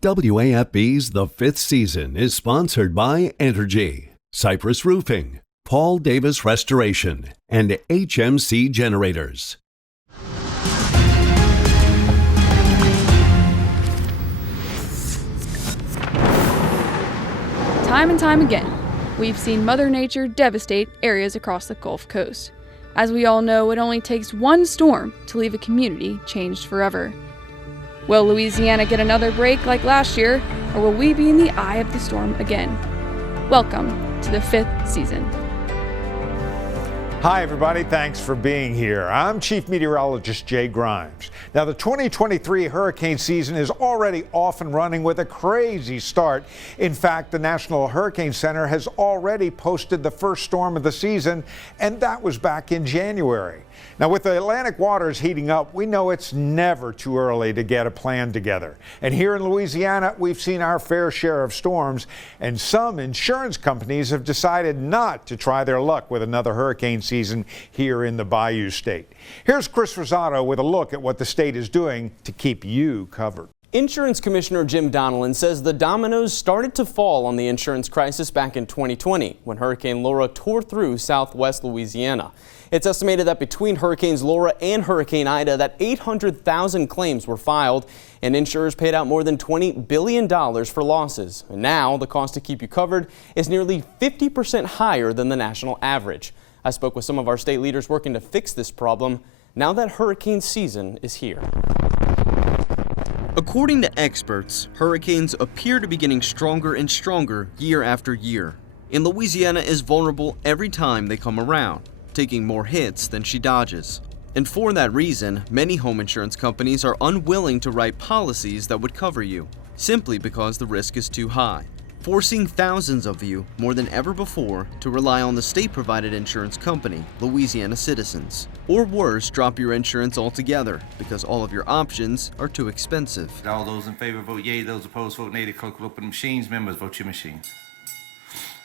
WAFB's The Fifth Season is sponsored by Entergy, Cypress Roofing, Paul Davis Restoration, and HMC Generators. Time and time again, we've seen Mother Nature devastate areas across the Gulf Coast. As we all know, it only takes one storm to leave a community changed forever. Will Louisiana get another break like last year, or will we be in the eye of the storm again? Welcome to the fifth season. Hi, everybody. Thanks for being here. I'm Chief Meteorologist Jay Grymes. Now, the 2023 hurricane season is already off and running with a crazy start. In fact, the National Hurricane Center has already posted the first storm of the season, and that was back in January. Now, with the Atlantic waters heating up, we know it's never too early to get a plan together. And here in Louisiana, we've seen our fair share of storms, and some insurance companies have decided not to try their luck with another hurricane season here in the Bayou State. Here's Chris Rosado with a look at what the state is doing to keep you covered. Insurance Commissioner Jim Donnellan says the dominoes started to fall on the insurance crisis back in 2020 when Hurricane Laura tore through southwest Louisiana. It's estimated that between Hurricanes Laura and Hurricane Ida that 800,000 claims were filed and insurers paid out more than $20 billion for losses. And now the cost to keep you covered is nearly 50% higher than the national average. I spoke with some of our state leaders working to fix this problem now that hurricane season is here. According to experts, hurricanes appear to be getting stronger and stronger year after year. And Louisiana is vulnerable every time they come around, taking more hits than she dodges. And for that reason, many home insurance companies are unwilling to write policies that would cover you, simply because the risk is too high, forcing thousands of you, more than ever before, to rely on the state-provided insurance company, Louisiana Citizens. Or worse, drop your insurance altogether, because all of your options are too expensive. All those in favor vote yea, those opposed vote nay. The clerk will open the machines. Members, vote your machines.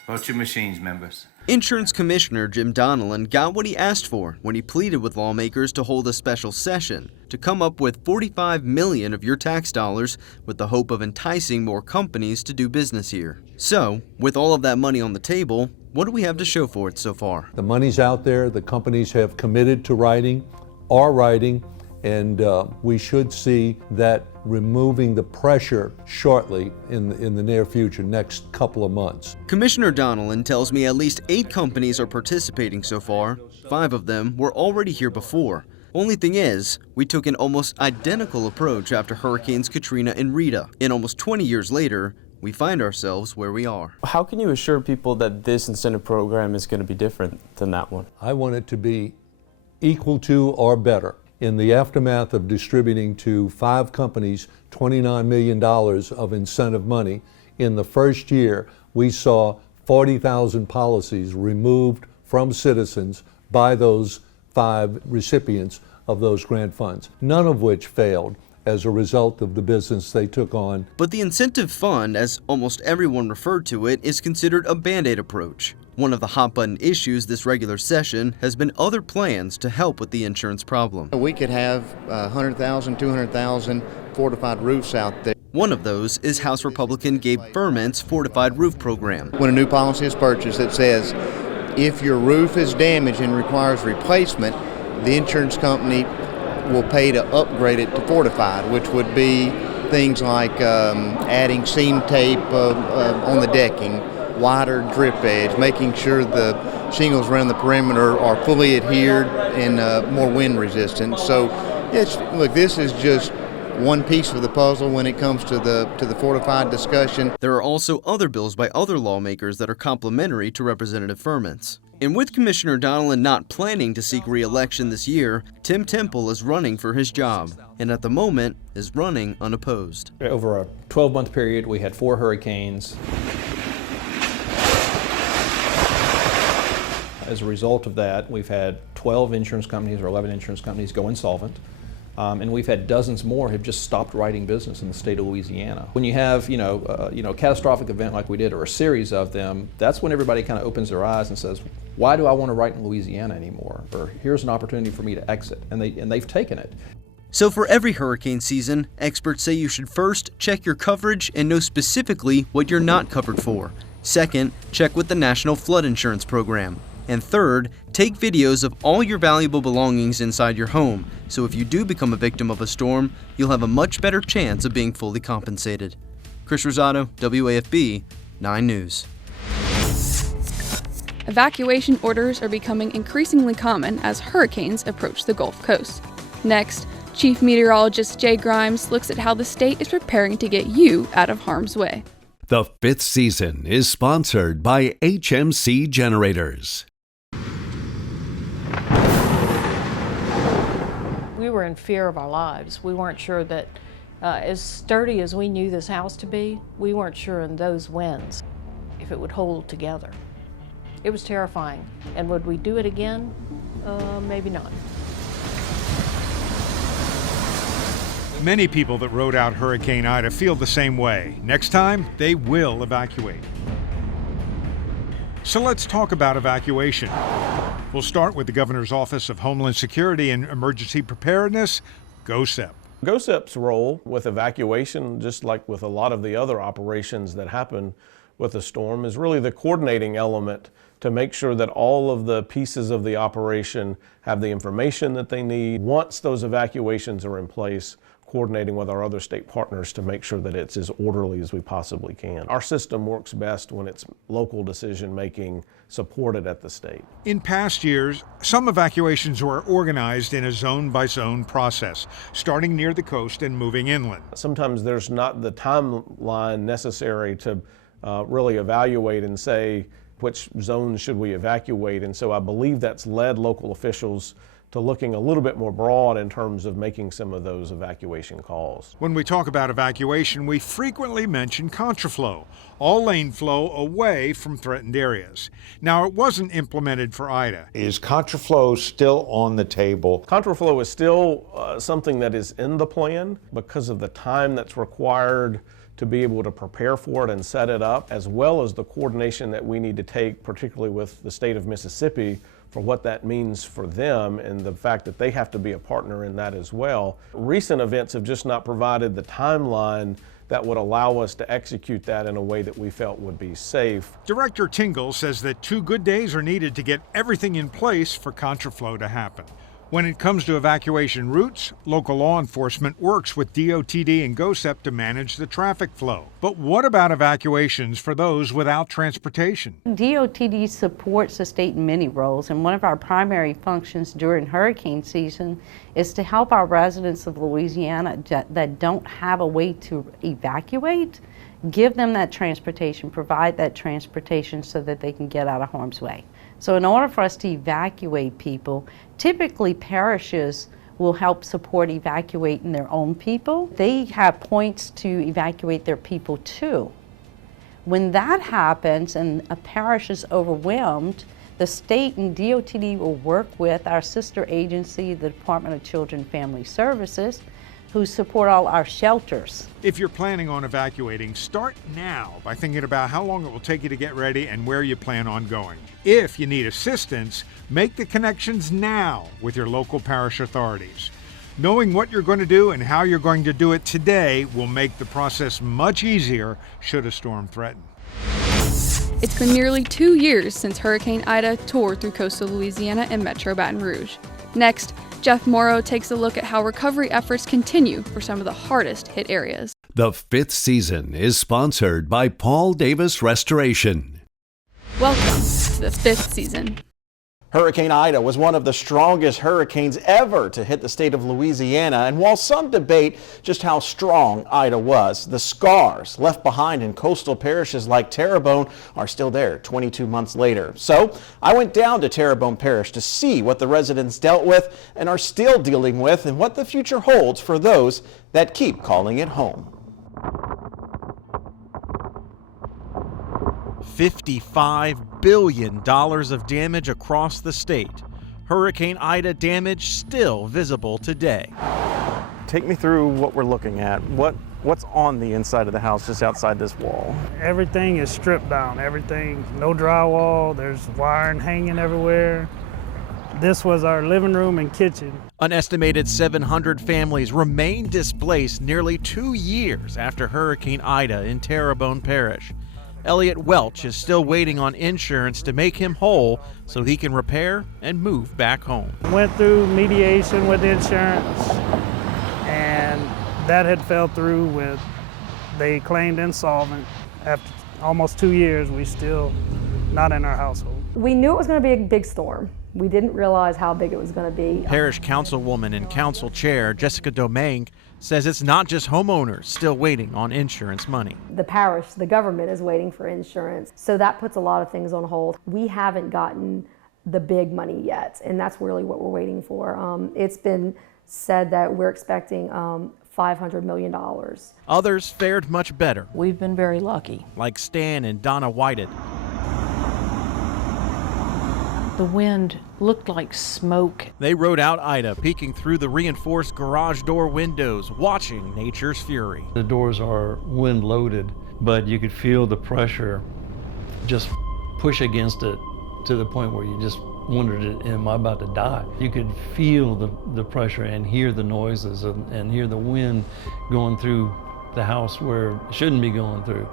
Vote your machines, members. Insurance Commissioner Jim Donnellan got what he asked for when he pleaded with lawmakers to hold a special session to come up with $45 million of your tax dollars with the hope of enticing more companies to do business here. So, with all of that money on the table, what do we have to show for it so far? The money's out there, the companies have committed to writing, are writing, and we should see that removing the pressure shortly in the near future, next couple of months. Commissioner Donnellan tells me at least 8 companies are participating so far. 5 of them were already here before. Only thing is, we took an almost identical approach after Hurricanes Katrina and Rita, and almost 20 years later, we find ourselves where we are. How can you assure people that this incentive program is going to be different than that one? I want it to be equal to or better. In the aftermath of distributing to 5 companies $29 million of incentive money, in the first year we saw 40,000 policies removed from Citizens by those 5 recipients of those grant funds, none of which failed as a result of the business they took on. But the incentive fund, as almost everyone referred to it, is considered a Band-Aid approach. One of the hot-button issues this regular session has been other plans to help with the insurance problem. We could have 100,000, 200,000 fortified roofs out there. One of those is House Republican Gabe Furman's Fortified Roof Program. When a new policy is purchased, it says if your roof is damaged and requires replacement, the insurance company will pay to upgrade it to fortified, which would be things like adding seam tape on the decking, wider drip edge, making sure the shingles around the perimeter are fully adhered and more wind resistant. So, look, this is just one piece of the puzzle when it comes to the fortified discussion. There are also other bills by other lawmakers that are complementary to Representative Furman's. And with Commissioner Donnellan not planning to seek re-election this year, Tim Temple is running for his job, and at the moment is running unopposed. Over a 12-month period, we had 4 hurricanes. As a result of that, we've had 12 insurance companies or 11 insurance companies go insolvent. And we've had dozens more have just stopped writing business in the state of Louisiana. When you have, a catastrophic event like we did, or a series of them, that's when everybody kind of opens their eyes and says, why do I want to write in Louisiana anymore? Or here's an opportunity for me to exit, and they've taken it. So for every hurricane season, experts say you should first check your coverage and know specifically what you're not covered for. Second, check with the National Flood Insurance Program. And third, take videos of all your valuable belongings inside your home, so if you do become a victim of a storm, you'll have a much better chance of being fully compensated. Chris Rosado, WAFB 9 News. Evacuation orders are becoming increasingly common as hurricanes approach the Gulf Coast. Next, Chief Meteorologist Jay Grymes looks at how the state is preparing to get you out of harm's way. The 5th season is sponsored by HMC Generators. We were in fear of our lives. We weren't sure that, as sturdy as we knew this house to be, we weren't sure in those winds if it would hold together. It was terrifying. And would we do it again? Maybe not. Many people that rode out Hurricane Ida feel the same way. Next time, they will evacuate. So let's talk about evacuation. We'll start with the Governor's Office of Homeland Security and Emergency Preparedness, GOSEP. GOSEP's role with evacuation, just like with a lot of the other operations that happen with a storm, is really the coordinating element to make sure that all of the pieces of the operation have the information that they need. Once those evacuations are in place, coordinating with our other state partners to make sure that it's as orderly as we possibly can. Our system works best when it's local decision-making supported at the state. In past years, some evacuations were organized in a zone-by-zone process, starting near the coast and moving inland. Sometimes there's not the timeline necessary to really evaluate and say which zones should we evacuate, and so I believe that's led local officials to looking a little bit more broad in terms of making some of those evacuation calls. When we talk about evacuation, we frequently mention contraflow, all lane flow away from threatened areas. Now, it wasn't implemented for Ida. Is contraflow still on the table? Contraflow is still something that is in the plan because of the time that's required to be able to prepare for it and set it up, as well as the coordination that we need to take, particularly with the state of Mississippi, for what that means for them and the fact that they have to be a partner in that as well. Recent events have just not provided the timeline that would allow us to execute that in a way that we felt would be safe. Director Tingle says that 2 good days are needed to get everything in place for contraflow to happen. When it comes to evacuation routes, local law enforcement works with DOTD and GOSEP to manage the traffic flow. But what about evacuations for those without transportation? DOTD supports the state in many roles, and one of our primary functions during hurricane season is to help our residents of Louisiana that don't have a way to evacuate, give them that transportation, provide that transportation so that they can get out of harm's way. So in order for us to evacuate people, typically parishes will help support evacuating their own people. They have points to evacuate their people too. When that happens and a parish is overwhelmed, the state and DOTD will work with our sister agency, the Department of Children and Family Services, who support all our shelters. If you're planning on evacuating, start now by thinking about how long it will take you to get ready and where you plan on going. If you need assistance, make the connections now with your local parish authorities. Knowing what you're going to do and how you're going to do it today will make the process much easier should a storm threaten. It's been nearly 2 years since Hurricane Ida tore through coastal Louisiana and Metro Baton Rouge. Next, Jeff Morrow takes a look at how recovery efforts continue for some of the hardest hit areas. The 5th season is sponsored by Paul Davis Restoration. Welcome to the 5th season. Hurricane Ida was one of the strongest hurricanes ever to hit the state of Louisiana, and while some debate just how strong Ida was, the scars left behind in coastal parishes like Terrebonne are still there 22 months later. So I went down to Terrebonne Parish to see what the residents dealt with and are still dealing with, and what the future holds for those that keep calling it home. $55 billion of damage across the state. Hurricane Ida damage still visible today. Take me through what we're looking at. What's on the inside of the house just outside this wall? Everything is stripped down. Everything, no drywall. There's wiring hanging everywhere. This was our living room and kitchen. An estimated 700 families remain displaced nearly 2 years after Hurricane Ida in Terrebonne Parish. Elliot Welch is still waiting on insurance to make him whole so he can repair and move back home. Went through mediation with insurance, and that had fell through with, they claimed insolvent. After almost 2 years, we still not in our household. We knew it was going to be a big storm. We didn't realize how big it was going to be. Parish Councilwoman and Council Chair Jessica Domingue says it's not just homeowners still waiting on insurance money. The parish, the government is waiting for insurance, so that puts a lot of things on hold. We haven't gotten the big money yet, and that's really what we're waiting for. It's been said that we're expecting $500 million. Others fared much better. We've been very lucky. Like Stan and Donna Whited. The wind looked like smoke. They rode out Ida, peeking through the reinforced garage door windows, watching nature's fury. The doors are wind loaded, but you could feel the pressure just push against it to the point where you just wondered, am I about to die? You could feel the pressure and hear the noises and hear the wind going through the house where it shouldn't be going through.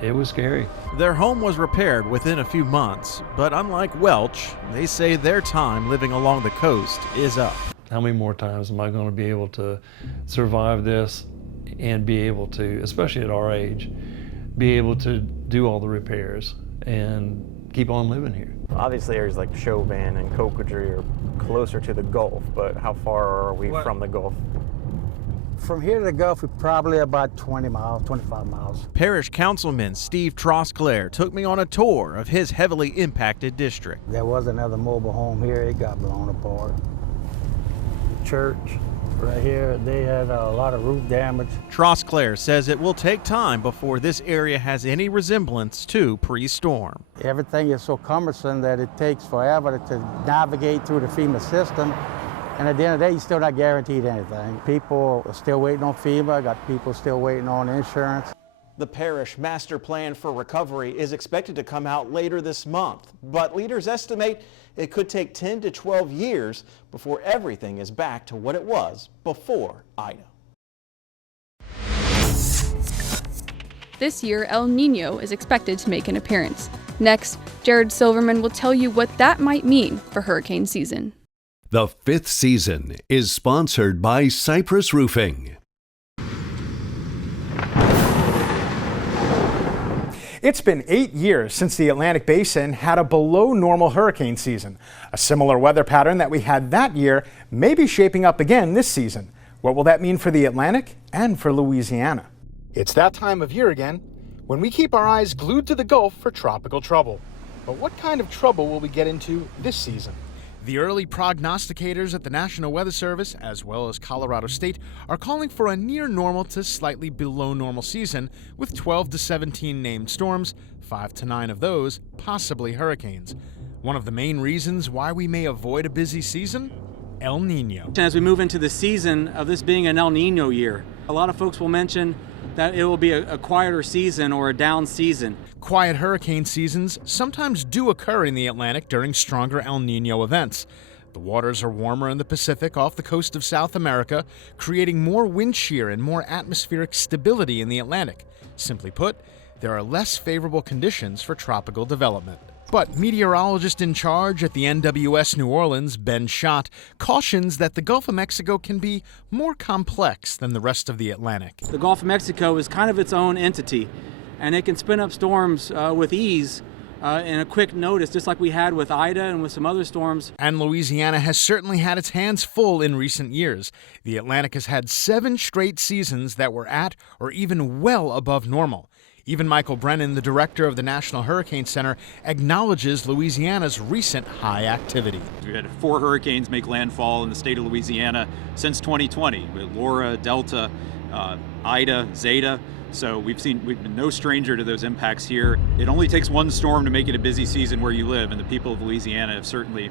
It was scary. Their home was repaired within a few months, but unlike Welch, they say their time living along the coast is up. How many more times am I going to be able to survive this and be able to, especially at our age, be able to do all the repairs and keep on living here? Obviously areas like Chauvin and Cocodrie are closer to the Gulf, but how far are we from the Gulf? From here to the Gulf, we're probably about 20 miles, 25 miles. Parish Councilman Steve Trosclair took me on a tour of his heavily impacted district. There was another mobile home here, it got blown apart. Church right here, they had a lot of roof damage. Trosclair says it will take time before this area has any resemblance to pre-storm. Everything is so cumbersome that it takes forever to navigate through the FEMA system. And at the end of the day, you're still not guaranteed anything. People are still waiting on FEMA, got people still waiting on insurance. The parish master plan for recovery is expected to come out later this month, but leaders estimate it could take 10 to 12 years before everything is back to what it was before Ida. This year, El Nino is expected to make an appearance. Next, Jared Silverman will tell you what that might mean for hurricane season. The fifth season is sponsored by Cypress Roofing. It's been 8 years since the Atlantic Basin had a below normal hurricane season. A similar weather pattern that we had that year may be shaping up again this season. What will that mean for the Atlantic and for Louisiana? It's that time of year again when we keep our eyes glued to the Gulf for tropical trouble. But what kind of trouble will we get into this season? The early prognosticators at the National Weather Service, as well as Colorado State, are calling for a near normal to slightly below normal season with 12 to 17 named storms, 5 to 9 of those possibly hurricanes. One of the main reasons why we may avoid a busy season? El Nino. As we move into the season of this being an El Nino year, a lot of folks will mention that it will be a quieter season or a down season. Quiet hurricane seasons sometimes do occur in the Atlantic during stronger El Nino events. The waters are warmer in the Pacific off the coast of South America, creating more wind shear and more atmospheric stability in the Atlantic. Simply put, there are less favorable conditions for tropical development. But meteorologist in charge at the NWS New Orleans, Ben Schott, cautions that the Gulf of Mexico can be more complex than the rest of the Atlantic. The Gulf of Mexico is kind of its own entity, and it can spin up storms with ease in a quick notice, just like we had with Ida and with some other storms. And Louisiana has certainly had its hands full in recent years. The Atlantic has had 7 straight seasons that were at or even well above normal. Even Michael Brennan, the director of the National Hurricane Center, acknowledges Louisiana's recent high activity. We've had 4 hurricanes make landfall in the state of Louisiana since 2020, with Laura, Delta, Ida, Zeta. So we've been no stranger to those impacts here. It only takes one storm to make it a busy season where you live, and the people of Louisiana have certainly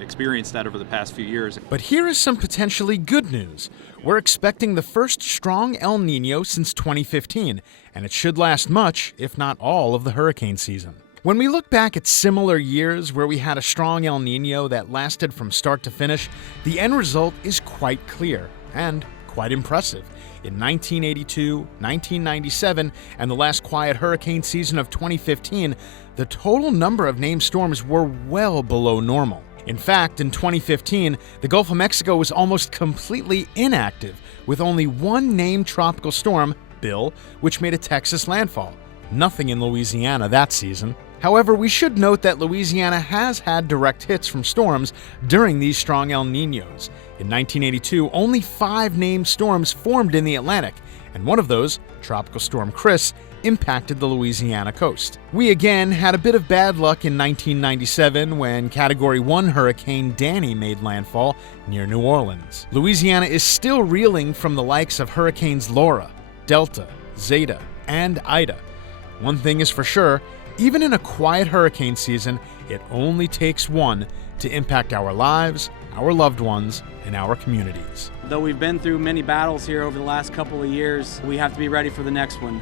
experienced that over the past few years. But here is some potentially good news. We're expecting the first strong El Nino since 2015, and it should last much, if not all, of the hurricane season. When we look back at similar years where we had a strong El Nino that lasted from start to finish, the end result is quite clear and quite impressive. In 1982, 1997, and the last quiet hurricane season of 2015, the total number of named storms were well below normal. In fact, in 2015, the Gulf of Mexico was almost completely inactive, with only one named tropical storm, Bill, which made a Texas landfall. Nothing in Louisiana that season. However, we should note that Louisiana has had direct hits from storms during these strong El Niños. In 1982, only 5 named storms formed in the Atlantic, and one of those, Tropical Storm Chris, impacted the Louisiana coast. We again had a bit of bad luck in 1997 when Category 1 Hurricane Danny made landfall near New Orleans. Louisiana is still reeling from the likes of Hurricanes Laura, Delta, Zeta, and Ida. One thing is for sure, even in a quiet hurricane season, it only takes one to impact our lives, our loved ones, and our communities. Though we've been through many battles here over the last couple of years, we have to be ready for the next one.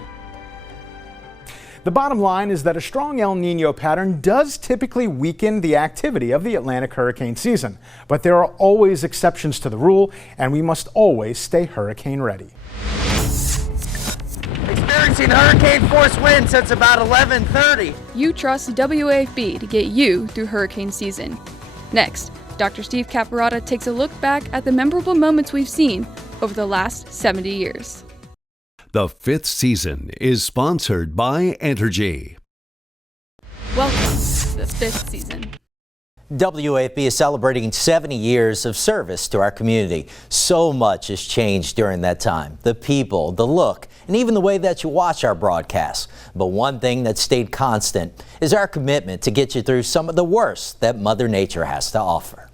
The bottom line is that a strong El Nino pattern does typically weaken the activity of the Atlantic hurricane season, but there are always exceptions to the rule, and we must always stay hurricane ready. Experiencing hurricane force winds since about 11:30. You trust WAFB to get you through hurricane season. Next, Dr. Steve Caparotta takes a look back at the memorable moments we've seen over the last 70 years. The 5th season is sponsored by Entergy. Welcome to the 5th season. WAFB is celebrating 70 years of service to our community. So much has changed during that time. The people, the look, and even the way that you watch our broadcasts. But one thing that stayed constant is our commitment to get you through some of the worst that Mother Nature has to offer.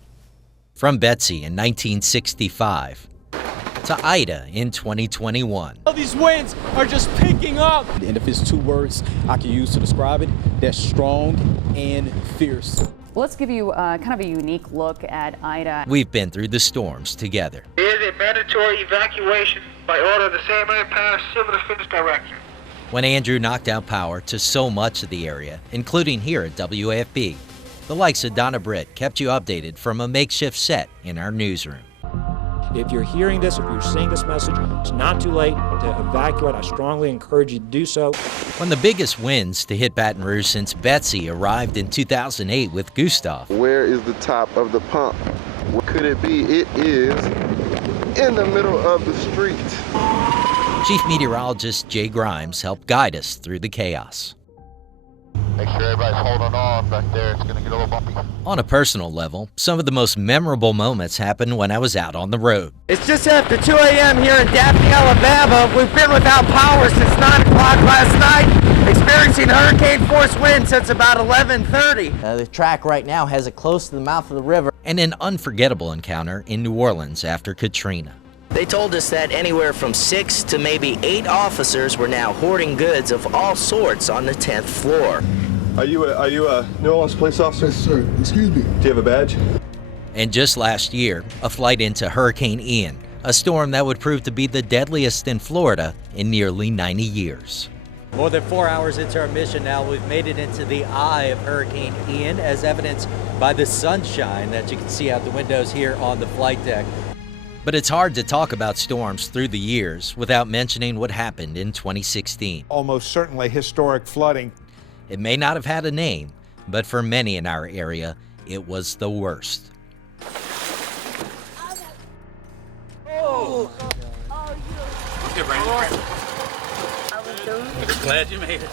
From Betsy in 1965 to Ida in 2021. All these winds are just picking up. And if it's 2 words I can use to describe it, that's strong and fierce. Let's give you kind of a unique look at Ida. We've been through the storms together. It is a mandatory evacuation by order of the San Maria Pass Civil Defense Director. When Andrew knocked out power to so much of the area, including here at WAFB, the likes of Donna Britt kept you updated from a makeshift set in our newsroom. If you're hearing this, if you're seeing this message, it's not too late to evacuate. I strongly encourage you to do so. One of the biggest winds to hit Baton Rouge since Betsy arrived in 2008 with Gustav. Where is the top of the pump? What could it be? It is in the middle of the street. Chief Meteorologist Jay Grymes helped guide us through the chaos. Make sure everybody's holding on back there. It's going to get a little bumpy. On a personal level, some of the most memorable moments happened when I was out on the road. It's just after 2 a.m. here in Daphne, Alabama. We've been without power since 9 o'clock last night, experiencing hurricane force winds since about 11:30. The track right now has it close to the mouth of the river. And an unforgettable encounter in New Orleans after Katrina. They told us that anywhere from 6 to maybe 8 officers were now hoarding goods of all sorts on the 10th floor. Are you a New Orleans police officer? Yes, sir. Excuse me. Do you have a badge? And just last year, a flight into Hurricane Ian, a storm that would prove to be the deadliest in Florida in nearly 90 years. More than 4 hours into our mission now, we've made it into the eye of Hurricane Ian, as evidenced by the sunshine that you can see out the windows here on the flight deck. But it's hard to talk about storms through the years without mentioning what happened in 2016. Almost certainly historic flooding. It may not have had a name, but for many in our area, it was the worst. Oh! Okay, Brandon. Glad you made it.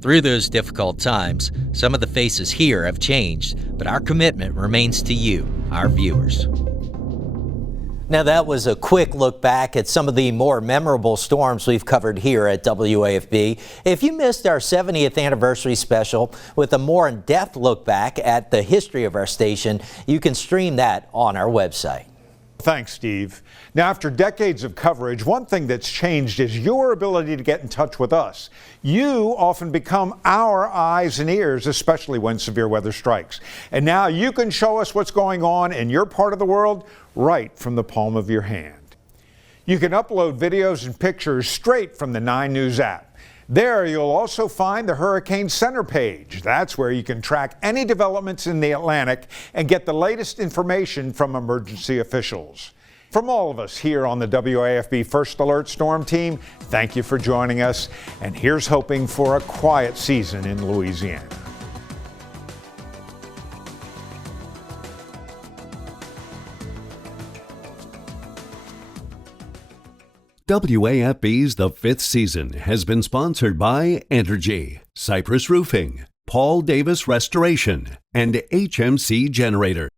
Through those difficult times, some of the faces here have changed, but our commitment remains to you, our viewers. Now that was a quick look back at some of the more memorable storms we've covered here at WAFB. If you missed our 70th anniversary special with a more in-depth look back at the history of our station, you can stream that on our website. Thanks, Steve. Now, after decades of coverage, one thing that's changed is your ability to get in touch with us. You often become our eyes and ears, especially when severe weather strikes. And now you can show us what's going on in your part of the world right from the palm of your hand. You can upload videos and pictures straight from the 9 News app. There, you'll also find the Hurricane Center page. That's where you can track any developments in the Atlantic and get the latest information from emergency officials. From all of us here on the WAFB First Alert Storm Team, thank you for joining us, and here's hoping for a quiet season in Louisiana. WAFB's The Fifth Season has been sponsored by Entergy, Cypress Roofing, Paul Davis Restoration, and HMC Generator.